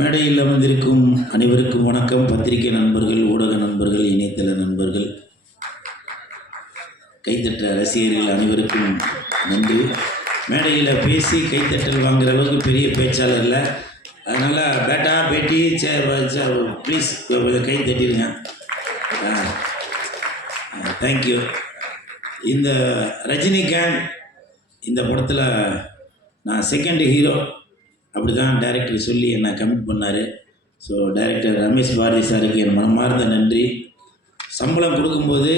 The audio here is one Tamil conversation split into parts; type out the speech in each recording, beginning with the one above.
மேடையில் அமர்ந்திருக்கும் அனைவருக்கும் வணக்கம். பத்திரிகை நண்பர்கள் ஊடக நண்பர்கள் இணையதள நண்பர்கள். கைத்தட்ட ரசிகர்கள் அனைவருக்கும் நன்றி. மேடையில் பேசி கைத்தட்டல் வாங்குற அளவுக்கு பெரிய பேச்சாளர் இல்லை. அதனால் பேட்டா பேட்டி சே ப்ளீஸ் கை தட்டிடுங்க தேங்க்யூ இந்த ரஜினிகாந்த் இந்த படத்தில் நான் செகண்ட் ஹீரோ அப்படி தான் டைரக்டர் சொல்லி என்னை கமிட் பண்ணார். ஸோ டைரக்டர் ரமேஷ் பாரதி சாருக்கு என் மனமார்ந்த நன்றி. சம்பளம் கொடுக்கும்போது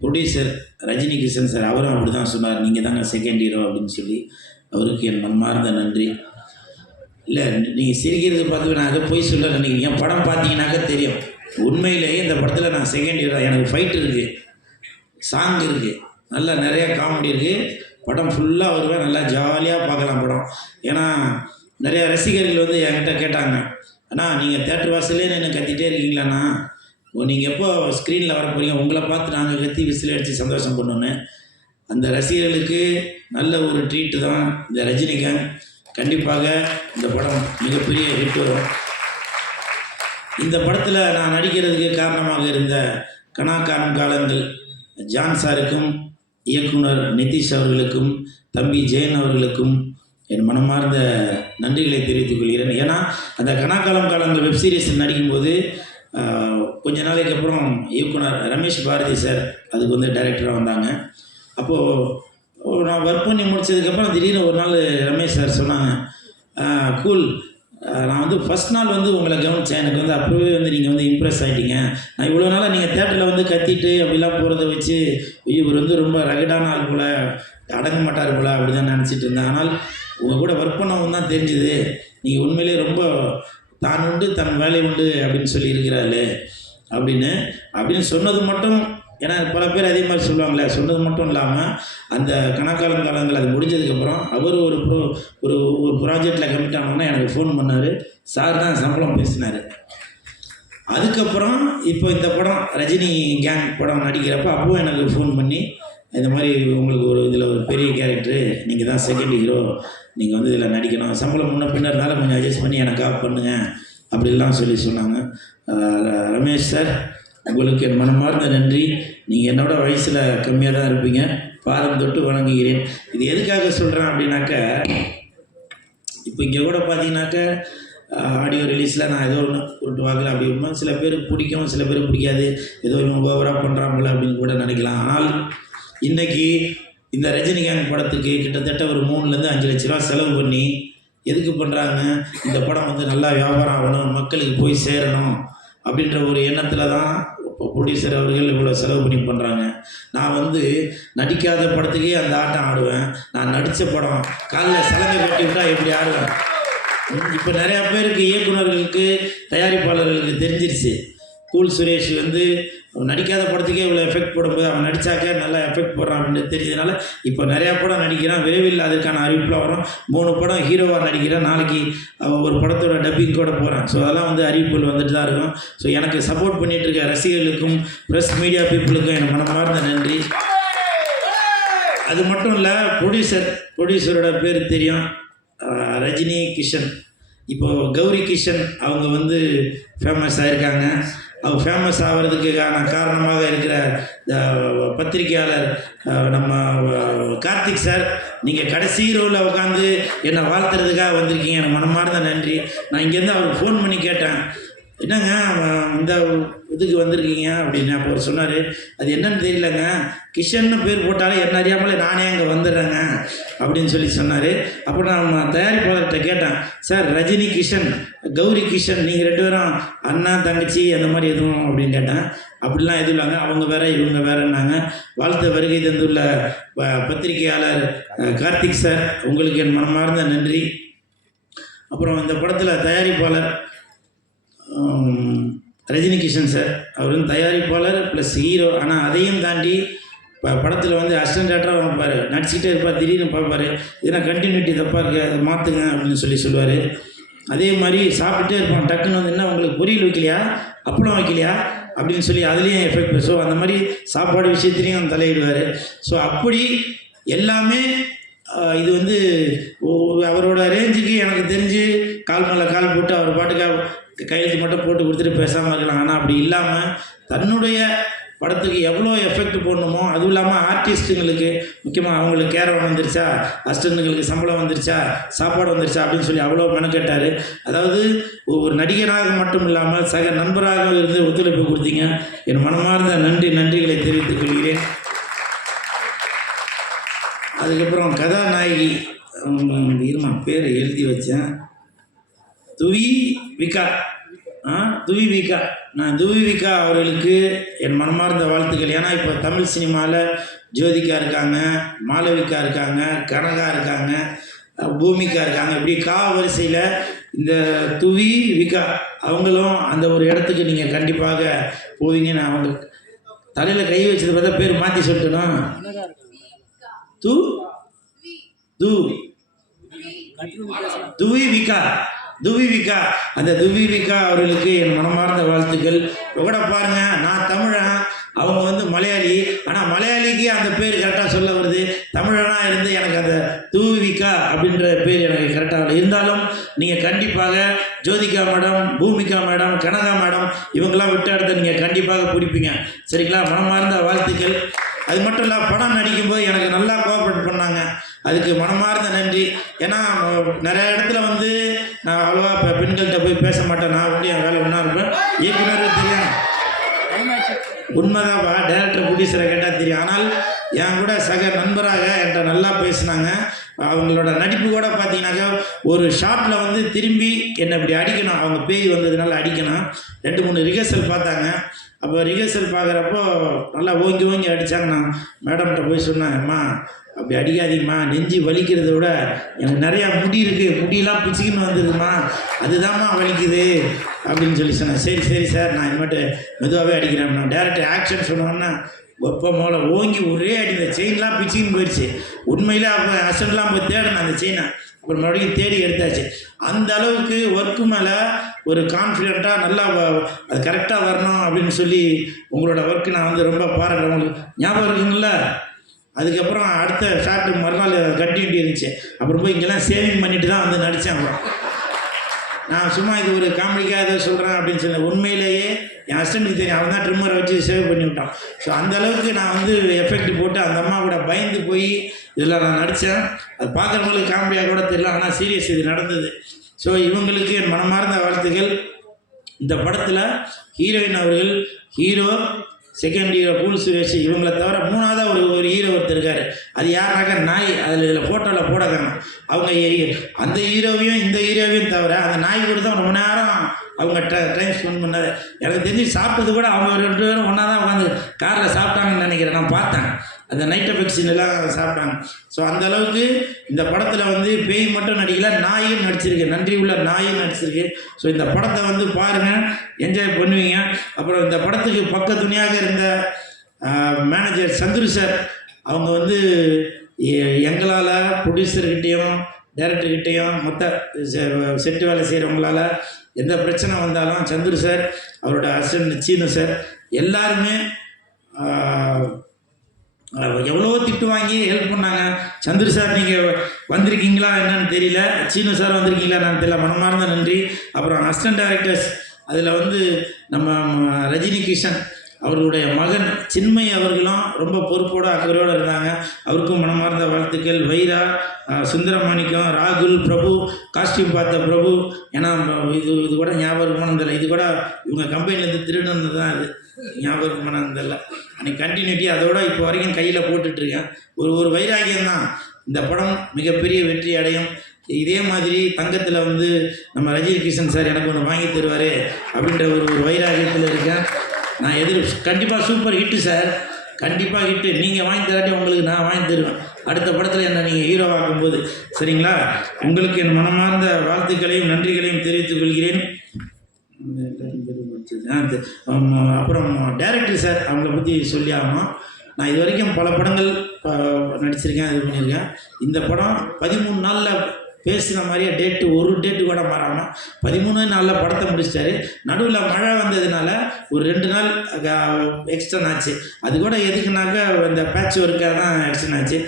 ப்ரொடியூசர் ரஜினி கிருஷ்ணன் சார் அவரும் அப்படி தான் சொன்னார். நீங்கள் தாங்க செகண்ட் ஹீரோ அப்படின்னு சொல்லி அவருக்கு என் மனமார்ந்த நன்றி. இல்லை நீங்கள் சிரிக்கிறது பார்த்து நான் அதை போய் சொல்ல நினைக்கிறீங்க படம் பார்த்தீங்கன்னாக்க தெரியும். உண்மையிலேயே இந்த படத்தில் நான் செகண்ட் ஹீரோ எனக்கு ஃபைட் இருக்குது சாங் இருக்குது நல்லா நிறைய காமெடி இருக்குது படம் ஃபுல்லாக வருவேன் நல்லா ஜாலியாக பார்க்கலாம் படம். ஏன்னா நிறைய ரசிகர்கள் வந்து என்கிட்ட கேட்டாங்க. அண்ணா நீங்கள் தேட்டர் வாசலே நின்று கத்திட்டே இருக்கீங்களாண்ணா ஓ நீங்கள் எப்போ ஸ்க்ரீனில் வர போகிறீங்க உங்களை பார்த்து நாங்கள் கத்தி விசில் அடித்து சந்தோஷம் பண்ணோன்னு. அந்த ரசிகர்களுக்கு நல்ல ஒரு ட்ரீட்டு தான் இந்த ரஜினிகாந்த் கண்டிப்பாக இந்த படம் மிகப்பெரிய ஹிட் வரும். இந்த படத்தில் நான் நடிக்கிறதுக்கு காரணமாக இருந்த கனா காலங்கள் ஜான் சாருக்கும் இயக்குனர் நிதிஷ் அவர்களுக்கும் தம்பி ஜெயன் அவர்களுக்கும் என் மனமார்ந்த நன்றிகளை தெரிவித்துக் கொள்கிறேன். ஏன்னா அந்த கனாக்காலம் காலங்கள் வெப் சீரிஸில் நடிக்கும்போது கொஞ்ச நாளைக்கு அப்புறம் இயக்குனர் ரமேஷ் பாரதி சார் அதுக்கு வந்து டைரக்டராக வந்தாங்க. அப்போது நான் ஒர்க் பண்ணி முடிச்சதுக்கப்புறம் திடீர்னு ஒரு நாள் ரமேஷ் சார் சொன்னாங்க கூல் நான் வந்து ஃபஸ்ட் நாள் வந்து உங்களை கவனித்தேன் எனக்கு வந்து அப்போவே வந்து நீங்கள் வந்து இம்ப்ரெஸ் ஆகிட்டீங்க நான் இவ்வளோ நாளாக நீங்கள் தேட்டரில் வந்து கத்திட்டு அப்படிலாம் போகிறத வச்சு இவர் வந்து ரொம்ப ரகடான ஆள் போல் அடங்க மாட்டார் போல் அப்படி தான் நினச்சிட்டு இருந்தேன். ஆனால் உங்கள் கூட ஒர்க் பண்ணவும் தான் தெரிஞ்சுது. நீங்கள் உண்மையிலே ரொம்ப தான் உண்டு தன் வேலை உண்டு அப்படின்னு சொல்லி இருக்கிறாரு அப்படின்னு. அப்படின்னு சொன்னது மட்டும் ஏன்னா பல பேர் அதே மாதிரி சொல்லுவாங்களே சொன்னது மட்டும் இல்லாமல் அந்த கணக்காலம் காலங்கள் அது முடிஞ்சதுக்கப்புறம் அவர் ஒரு ப்ரோ ஒரு ஒரு ப்ராஜெக்டில் கமிட் ஆனோன்னா எனக்கு ஃபோன் பண்ணார். சார் தான் சம்பளம் பேசினார். அதுக்கப்புறம் இப்போ இந்த படம் ரஜினி கேங் படம் நடிக்கிறப்ப அப்பவும் எனக்கு ஃபோன் பண்ணி இந்த மாதிரி உங்களுக்கு ஒரு இதில் ஒரு பெரிய கேரக்டரு நீங்கள் தான் செகண்ட் ஹீரோ நீங்கள் வந்து இதில் நடிக்கணும். சம்பளம் முன்ன பின்னர்னால கொஞ்சம் அட்ஜஸ்ட் பண்ணி எனக்கு ஆஃப் பண்ணுங்க அப்படிலாம் சொல்லி சொன்னாங்க. ர- ரமேஷ் சார் உங்களுக்கு என் மனமார்ந்த நன்றி. நீங்கள் என்னோட வயசில் கம்மியாக தான் இருப்பீங்க. பாதம் தொட்டு வணங்குகிறேன். இது எதுக்காக சொல்கிறேன் அப்படின்னாக்க இப்போ இங்கே கூட பார்த்தீங்கன்னாக்க ஆடியோ ரிலீஸில் நான் ஏதோ ஒன்று உருட்டு வாங்கல அப்படின்னா சில பேருக்கு பிடிக்கும் சில பேருக்கு பிடிக்காது. ஏதோ இவங்க ஓவராக பண்ணுறாங்களே அப்படின்னு கூட நினைக்கலாம். ஆனால் இன்றைக்கி இந்த ரஜினிகாந்த் படத்துக்கு கிட்டத்தட்ட ஒரு மூணுலேருந்து அஞ்சு லட்ச ரூபா செலவு பண்ணி எதுக்கு பண்ணுறாங்க இந்த படம் வந்து நல்லா வியாபாரம் ஆகணும் மக்களுக்கு போய் சேரணும் அப்படின்ற ஒரு எண்ணத்தில் தான் ப்ரொடியூசர் அவர்கள் இவ்வளோ செலவு பண்ணி பண்ணுறாங்க நான் வந்து நடிக்காத படத்துக்கே அந்த ஆட்டம் ஆடுவேன். நான் நடித்த படம் காலில் சலங்கை கட்டி விட்டால் எப்படி ஆடுவேன்? இப்போ நிறையா பேருக்கு இயக்குனர்களுக்கு தயாரிப்பாளர்களுக்கு தெரிஞ்சிருச்சு. கூல் சுரேஷ் வந்து அவன் நடிக்காத படத்துக்கே இவ்வளோ எஃபெக்ட் போடும்போது அவன் நடித்தாக்கே நல்லா எஃபெக்ட் போடுறான் அப்படின்னு தெரிஞ்சதுனால இப்போ நிறையா படம் நடிக்கிறான் விரைவில் அதற்கான அறிவிப்பில் வரும். மூணு படம் ஹீரோவாக நடிக்கிறேன். நாளைக்கு அவன் ஒரு படத்தோட டப்பிங் கூட போகிறான் ஸோ அதெல்லாம் வந்து அறிவிப்புகள் வந்துட்டு தான் இருக்கும். ஸோ எனக்கு சப்போர்ட் பண்ணிகிட்டு இருக்க ரசிகர்களுக்கும் ப்ரெஸ் மீடியா பீப்புளுக்கும் எனக்கு மனமார்ந்த நன்றி. அது மட்டும் இல்லை ப்ரொடியூசர் ப்ரொடியூசரோட பேர் தெரியும். ரஜினி கிஷன். இப்போது கௌரி கிஷன் அவங்க வந்து ஃபேமஸ் ஆகிருக்காங்க ஃபேமஸ் ஆகிறதுக்கான காரணமாக இருக்கிற இந்த பத்திரிகையாளர் நம்ம கார்த்திக் சார் நீங்கள் கடைசி ரோவில் உட்காந்து என்னை வாழ்த்துறதுக்காக வந்திருக்கீங்க. எனக்கு மனமார்ந்த நன்றி. நான் இங்கேருந்து அவருக்கு ஃபோன் பண்ணி கேட்டேன். என்னங்க இந்த இதுக்கு வந்திருக்கீங்க அப்படின்னு அப்போ அவர் சொன்னார். அது என்னன்னு தெரியலங்க. கிஷன்னு பேர் போட்டாலே என்ன அறியாமலே நானே அங்கே வந்துடுறேங்க அப்படின்னு சொல்லி சொன்னார். அப்போ நான் தயாரிப்பாளர்கிட்ட கேட்டேன். சார் ரஜினி கிஷன் கௌரி கிஷன் நீங்கள் ரெண்டு பேரும் அண்ணா தங்கச்சி அந்த மாதிரி எதுவும் அப்படின்னு கேட்டேன். அப்படிலாம் எதுவும் இல்லைங்க. அவங்க வேற இவங்க வேறன்னாங்க. வாழ்த்த வருகை தந்துள்ள ப- பத்திரிகையாளர் கார்த்திக் சார் உங்களுக்கு என் மனமார்ந்த நன்றி. அப்புறம் இந்த படத்தில் தயாரிப்பாளர் ரஜினி கிஷன் சார் அவர் வந்து தயாரிப்பாளர் ப்ளஸ் ஹீரோ ஆனால் அதையும் தாண்டி இப்போ படத்தில் வந்து அசிஸ்டன்ட் டேரக்டராக வைப்பார் நடிச்சுக்கிட்டே இருப்பார் திடீர்னு பார்ப்பார். இதெல்லாம் கண்டினியூட்டி தப்பாக இருக்குது அதை மாற்றுங்க அப்படின்னு சொல்லி சொல்லுவார். அதே மாதிரி சாப்பிட்டுட்டே இருப்பான். டக்குன்னு வந்து என்ன உங்களுக்கு பொரியல் வைக்கலையா? அப்பளம் வைக்கலையா? அப்படின்னு சொல்லி அதுலேயும் எஃபெக்ட் ஸோ அந்த மாதிரி சாப்பாடு விஷயத்துலேயும் தலையிடுவார். ஸோ அப்படி எல்லாமே இது வந்து அவரோட ரேஞ்சுக்கு எனக்கு தெரிஞ்சு கால் மேலே கால் போட்டு அவர் பாட்டுக்காக கையெழுத்து மட்டும் போட்டு கொடுத்துட்டு பேசாமல் இருக்கலாம். ஆனால் அப்படி இல்லாமல் தன்னுடைய படத்துக்கு எவ்வளோ எஃபெக்ட் போடணுமோ அதுவும் இல்லாமல் ஆர்டிஸ்ட்டுங்களுக்கு முக்கியமாக அவங்களுக்கு கேரம் வந்துருச்சா அசிஸ்டண்ட்டுங்களுக்கு சம்பளம் வந்துருச்சா சாப்பாடு வந்துருச்சா அப்படின்னு சொல்லி அவ்வளோ மெனக்கெட்டார் அதாவது ஒரு நடிகராக மட்டும் இல்லாமல் சக நண்பராக இருந்து ஒத்துழைப்பு கொடுத்தீங்க. என் மனமார்ந்த நன்றி நன்றிகளை தெரிவித்துக் கொள்கிறேன். அதுக்கப்புறம் கதாநாயகி இருமா பேரை எழுதி வச்சேன். துவி விகா ஆ துவி விகா நான் துவி விகா அவர்களுக்கு என் மனமார்ந்த வாழ்த்துக்கள். ஏன்னா இப்போ தமிழ் சினிமாவில் ஜோதிகா இருக்காங்க மாளவிகா இருக்காங்க கனகா இருக்காங்க அஹ், பூமிகா இருக்காங்க. இப்படி கா வரிசையில் இந்த துவி விகா அவங்களும் அந்த ஒரு இடத்துக்கு நீங்கள் கண்டிப்பாக போவீங்கன்னு அவங்க தலையில் கை வச்சது பார்த்தா பேர் மாற்றி சொல்லட்டுனா? து? து? துவி விகா துவி விகா அந்த துவி விகா அவர்களுக்கு என் மனமார்ந்த வாழ்த்துக்கள். கூட பாருங்க நான் தமிழன்? அவங்க வந்து மலையாளி. ஆனால் மலையாளிக்கு அந்த பேர் கரெக்டாக சொல்ல வருது. தமிழனா இருந்து எனக்கு அந்த தூவிகா அப்படின்ற பேர் எனக்கு கரெக்டாக இருந்தாலும் நீங்கள் கண்டிப்பாக Jyothika madam Bhumika madam Kanaka madam இவங்கெல்லாம் விட்ட இடத்த நீங்கள் கண்டிப்பாக பிடிப்பீங்க சரிங்களா? மனமார்ந்த வாழ்த்துக்கள். அது மட்டும் இல்லை படம் நடிக்கும்போது எனக்கு நல்லா கோஆப்ரேட் பண்ணாங்க. அதுக்கு மனமார்ந்த நன்றி. ஏன்னா நிறைய இடத்துல வந்து நான் அவ்வளோவா இப்போ பெண்கள்கிட்ட போய் பேச மாட்டேன். நான் வந்து என் வேலை ஒன்றா இருப்பேன். இயக்குனருக்கு தெரியும். உண்மைதான்ப்பா டேரக்டர் ப்ரொடியூசரை கேட்டால் தெரியும். ஆனால் என் கூட சக நண்பராக என்கிட்ட நல்லா பேசினாங்க. அவங்களோட நடிப்பு கூட பார்த்தீங்கன்னாக்கா ஒரு ஷாட்டில் வந்து திரும்பி என்னை இப்படி அடிக்கணும். அவங்க பேய் வந்ததுனால அடிக்கணும். ரெண்டு மூணு ரிஹர்சல் பார்த்தாங்க. அப்போ ரிஹர்சல் பார்க்குறப்போ நல்லா ஓங்கி ஓங்கி அடித்தாங்க நான் மேடம்கிட்ட போய் சொன்னேன் அம்மா அப்படி அடிக்காதீங்கம்மா. நெஞ்சு வலிக்கிறத விட எனக்கு நிறையா முடி இருக்குது முடியெல்லாம் பிச்சுக்கின்னு வந்துருக்குமா அதுதான்மா வலிக்குது. அப்படின்னு சொல்லி சொன்னேன் சரி சரி சார் நான் இனிமேட்டு மெதுவாகவே அடிக்கிறேன். நான் டேரக்டர் ஆக்ஷன் சொன்னோன்னா வெப்பமோல ஓங்கி ஒரே அடி இந்த செயின்லாம் பிச்சுன்னு போயிடுச்சு உண்மையில் அப்போ அசன்லாம் போய் தேடினேன் அந்த செயினை அப்புறம் மறுபடியும் தேடி எடுத்தாச்சு. அந்த அளவுக்கு ஒர்க்கு மேலே ஒரு கான்ஃபிடெண்ட்டாக நல்லா அது கரெக்டாக வரணும் அப்படின்னு சொல்லி உங்களோட ஒர்க்கு நான் வந்து ரொம்ப பாராட்டுறேன். உங்களுக்கு ஞாபகம் இருக்குங்களா? அதுக்கப்புறம் அடுத்த ஷார்ட்டு மறுநாள் கண்டினியூட்டி இருந்துச்சு அப்புறம் போய் இங்கெல்லாம் சேவிங் பண்ணிட்டு தான் வந்து நடித்தேன் நான் சும்மா இது ஒரு காமெடிக்காக ஏதோ சொல்கிறேன் அப்படின்னு சொன்னேன் உண்மையிலேயே என் ஹஸ்பண்டுக்கு தெரியும். அவன் தான் ட்ரிம்மரை வச்சு சேவ் பண்ணி விட்டான். ஸோ அந்த அளவுக்கு நான் வந்து எஃபெக்ட் போட்டு அந்த அம்மா கூட பயந்து போய் இதில் நான் நடித்தேன் அது பார்க்குறவங்களுக்கு காமெடியாக கூட தெரியல ஆனால் சீரியஸ் இது நடந்தது. ஸோ இவங்களுக்கு என் மனமார்ந்த வாழ்த்துக்கள். இந்த படத்தில் ஹீரோயின் அவர்கள் hero second hero cool Suresh இவங்களை தவிர மூணாவதாக ஒரு ஒரு ஹீரோ ஒருத்தர் இருக்கார். அது யாருனாக்கா நாய். அதில் இதில் ஃபோட்டோவில் போடக்காங்க அவங்க அந்த ஹீரோவையும் இந்த ஹீரோவையும் தவிர அந்த நாய் கூட தான் ரொம்ப நேரம் அவங்க ட டைம் ஸ்பெண்ட் பண்ணாரு. எனக்கு தெரிஞ்சு சாப்பிட்டது கூட அவங்க ரெண்டு பேரும் ஒன்றா தான் உட்காந்து காரில் சாப்பிட்டாங்கன்னு நினைக்கிறேன். நான் பார்த்தேன். அந்த நைட் எஃபெக்ட்ஸ் எல்லாம் சாப்பிட்டாங்க. ஸோ அந்த அளவுக்கு இந்த படத்தில் வந்து பேய் மட்டும் நடிக்கல நாயும் நடிச்சிருக்கு நன்றி உள்ள நாயும் நடிச்சிருக்கு ஸோ இந்த படத்தை வந்து பாருங்கள் என்ஜாய் பண்ணுவீங்க. அப்புறம் இந்த படத்துக்கு பக்க துணையாக இருந்த மேனேஜர் சந்துரு சார் அவங்க வந்து எங்களால் ப்ரொடியூசர்கிட்டேயும் டேரக்டர்கிட்டையும் மொத்த செ- செட்டு வேலை செய்கிறவங்களால எந்த பிரச்சனை வந்தாலும் சந்துரு சார் அவரோட அசிஸ்டன்ட் சீனு சார் எல்லாருமே ஆஹ், எவ்வளோ திட்டு வாங்கி ஹெல்ப் பண்ணாங்க. சந்திர சார் நீங்கள் வந்திருக்கீங்களா என்னன்னு தெரியல. சீன சார் வந்திருக்கீங்களா என்னன்னு தெரியல. மனமார்ந்த நன்றி. அப்புறம் அசிஸ்டன்ட் டைரக்டர்ஸ் அதில் வந்து நம்ம ரஜினி கிருஷ்ணன். அவர்களுடைய மகன் சின்மய் அவர்களும் ரொம்ப பொறுப்போடு அக்கறையோடு இருந்தாங்க. அவருக்கும் மனமார்ந்த வாழ்த்துக்கள். வைரா சுந்தரமாணிக்கம் ராகுல் பிரபு காஸ்டியூம் பார்த்த பிரபு. ஏன்னா இது இது கூட ஞாபகமான தெரியல இது கூட இவங்க கம்பெனிலேருந்து திருடுனது தான் இது. ஞாபகமான தெரியல அன்னைக்கு கண்டினியூட்டி அதோட இப்போ வரைக்கும் கையில் போட்டுட்ருக்கேன் ஒரு ஒரு வைராகியம் தான். இந்த படம் மிகப்பெரிய வெற்றி அடையும். இதே மாதிரி தங்கத்தில் வந்து நம்ம ரஜினி கிருஷ்ணன் சார் எனக்கு ஒன்று வாங்கி தருவார் அப்படின்ற ஒரு ஒரு வைராகியத்தில் இருக்கேன். நான் எதிர் கண்டிப்பாக சூப்பர் ஹிட்டு சார் கண்டிப்பாக ஹிட்டு நீங்கள் வாங்கி தராட்டி உங்களுக்கு நான் வாங்கி தருவேன். அடுத்த படத்தில் என்ன நீங்கள் ஹீரோ போது சரிங்களா? உங்களுக்கு என் மனமார்ந்த வாழ்த்துக்களையும் நன்றிகளையும் தெரிவித்துக் கொள்கிறேன். ஆ, அப்புறம் டைரக்டர் சார் அவங்கள பற்றி சொல்லி ஆகணும். நான் இது வரைக்கும் பல படங்கள் நடிச்சிருக்கேன் இது பண்ணியிருக்கேன். இந்த படம் பதிமூணு நாளில் பேசுகிற மாதிரியே டேட்டு ஒரு டேட்டு கூட மாறாமல் பதிமூணு நாளில் படத்தை முடிச்சிட்டாரு. நடுவில் மழை வந்ததுனால ஒரு ரெண்டு நாள் எக்ஸ்டன் ஆச்சு. அது கூட எதுக்குனாக்கா இந்த பேட்ச் ஒர்க்காக தான் எக்ஸ்டன் ஆச்சு.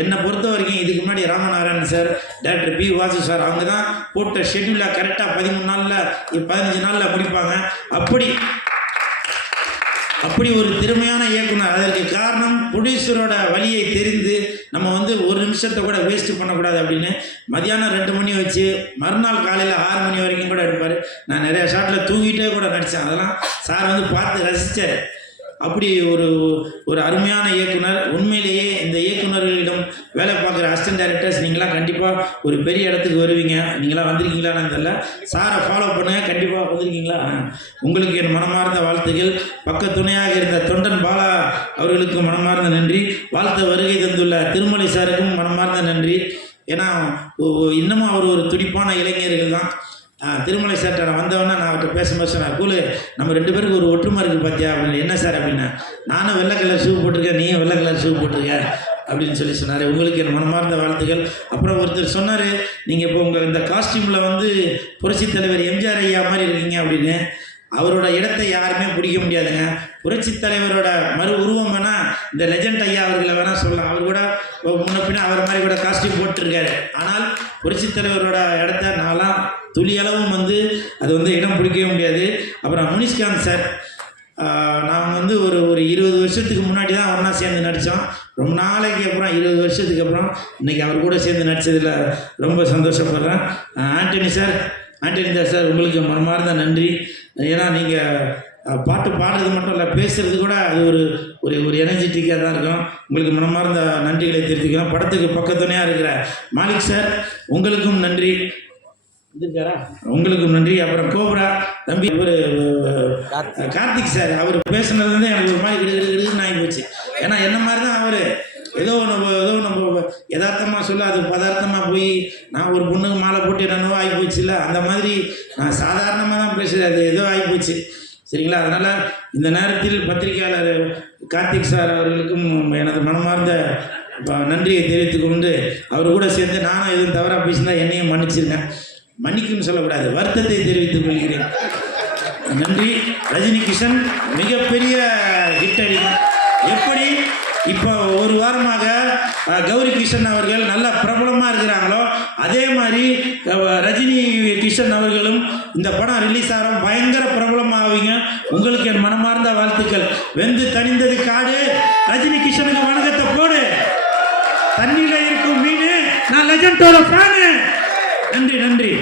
என்னை பொறுத்த வரைக்கும் இதுக்கு முன்னாடி Ramanarayanan sir director P Vasu sir அவங்க தான் போட்ட ஷெட்யூலில் கரெக்டாக பதிமூணு நாளில் பதினஞ்சு நாளில் முடிப்பாங்க. அப்படி அப்படி ஒரு திறமையான இயக்குனர். அதற்கு காரணம் ப்ரொடியூசரோட வழியை தெரிந்து நம்ம வந்து ஒரு நிமிஷத்தை கூட வேஸ்ட் பண்ணக்கூடாது அப்படின்னு மதியானம் ரெண்டு மணி வச்சு மறுநாள் காலையில் ஆறு மணி வரைக்கும் கூட எடுப்பார் நான் நிறையா ஷாட்டில் தூங்கிட்டே கூட நடித்தேன் அதெல்லாம் சார் வந்து பார்த்து ரசித்தார் அப்படி ஒரு ஒரு அருமையான இயக்குனர். உண்மையிலேயே இந்த இயக்குனர்களிடம் வேலை பார்க்குற அசிஸ்டன்ட் டைரக்டர்ஸ் நீங்களாம் கண்டிப்பாக ஒரு பெரிய இடத்துக்கு வருவீங்க. நீங்களாம் வந்திருக்கீங்களான்னு தெரியல. சாரை ஃபாலோ பண்ணுங்க. கண்டிப்பாக வந்திருக்கீங்களா? உங்களுக்கு என் மனமார்ந்த வாழ்த்துகள் பக்க துணையாக இருந்த தொண்டன் பாலா அவர்களுக்கு மனமார்ந்த நன்றி. வாழ்த்த வருகை தந்துள்ள திருமலை சாருக்கும் மனமார்ந்த நன்றி. ஏன்னா இன்னமும் அவர் ஒரு துடிப்பான இளைஞர்கள் தான். திருமலை சார்ட்ட நான் வந்தவொடனே நான் அவர்கிட்ட பேசும்போது சொன்னேன் கூலு நம்ம ரெண்டு பேருக்கு ஒரு ஒற்றுமை இருக்குது பார்த்தியா அப்படின்னு என்ன சார் அப்படின்னா. நானும் வெள்ளை கலர் ஷூ போட்டிருக்கேன் நீயும் வெள்ளை கலர் ஷூ போட்டிருக்க. அப்படின்னு சொல்லி சொன்னார். உங்களுக்கு என் மனமார்ந்த வாழ்த்துக்கள். அப்புறம் ஒருத்தர் சொன்னார் நீங்கள் இப்போ உங்கள் இந்த காஸ்டியூமில் வந்து புரட்சித் தலைவர் எம்ஜிஆர் ஐயா மாதிரி இருக்கீங்க அப்படின்னு. அவரோட இடத்தை யாருமே பிடிக்க முடியாதுங்க. புரட்சி தலைவரோட மறு உருவம் வேணா இந்த லெஜண்ட் ஐயா அவர்களை வேணா சொல்லலாம். அவர் கூட முன்ன பின்ன அவர் மாதிரி கூட காஸ்டியூம் போட்டிருக்காரு. ஆனால் புரட்சி தலைவரோட இடத்த நான்லாம் துளியளவும் வந்து அது வந்து இடம் பிடிக்கவே முடியாது. அப்புறம் முனிஷ்காந்த் சார் நாங்கள் நான் வந்து ஒரு ஒரு இருபது வருஷத்துக்கு முன்னாடி தான் ஒன்றா சேர்ந்து நடித்தோம் ரொம்ப நாளைக்கு அப்புறம் இருபது வருஷத்துக்கு அப்புறம் இன்றைக்கி அவர் கூட சேர்ந்து நடித்ததில் ரொம்ப சந்தோஷப்படுறேன். ஆண்டனி சார் ஆண்டனி தாஸ் சார் உங்களுக்கு மனமார்ந்த நன்றி. ஏன்னா நீங்கள் பாட்டு பாடுறது மட்டும் இல்லை பேசுறது கூட அது ஒரு ஒரு ஒரு எனர்ஜெட்டிக்காக தான் இருக்கும். உங்களுக்கு மனமார்ந்த நன்றிகளை தெரிவித்துக்கிறோம் படத்துக்கு பக்கத்துணையாக இருக்கிற மாலிக் சார் உங்களுக்கும் நன்றி. வந்திருக்காரா? உங்களுக்கும் நன்றி. அப்புறம் கோப்ரா தம்பி ஒரு கார்த்திக். சார் அவர் பேசுனது வந்து எனக்கு ஒரு மாதிரி கிடு கிடு கிடுன்னு ஆகி போச்சு. ஏன்னா என்ன மாதிரி தான் அவர் ஏதோ நம்ம ஏதோ நம்ம யதார்த்தமாக சொல்ல அது பதார்த்தமாக போய் நான் ஒரு பொண்ணுக்கு மாலை போட்டு என்னவோ ஆகி போச்சுல்ல அந்த மாதிரி நான் சாதாரணமாக தான் பேசுகிறேன் அது ஏதோ ஆகி போச்சு சரிங்களா? அதனால் இந்த நேரத்தில் பத்திரிகையாளர் கார்த்திக் சார் அவர்களுக்கும் எனது மனமார்ந்த நன்றியை தெரிவித்துக் கொண்டு அவர் கூட சேர்ந்து நானும் எதுவும் தவறாக பேசினா என்னையும் மன்னிச்சிருக்கேன் மன்னிக்கும்னு சொல்லக்கூடாது. வருத்தத்தை தெரிவித்துக் கொள்கிறேன். நன்றி. ரஜினி கிஷன் மிகப்பெரிய ஹிட் அடி. எப்படி? இப்போ வாரமாக கௌரி கிருஷ்ணன் அவர்கள் நல்ல பிரபலமாக இருக்கிறாங்களோ அதே மாதிரி ரஜினி கிஷன் அவர்களும் இந்த படம் ரிலீஸ் ஆகிற பயங்கர பிரபலமாவீங்க உங்களுக்கு என் மனமார்ந்த வாழ்த்துக்கள். வெந்து தணிந்தது காடு. ரஜினி கிஷனுக்கு வணக்கத்தை போடு. தண்ணியில் இருக்கும் மீன் நான் லெஜண்டோட ஃபேனு நன்றி நன்றி.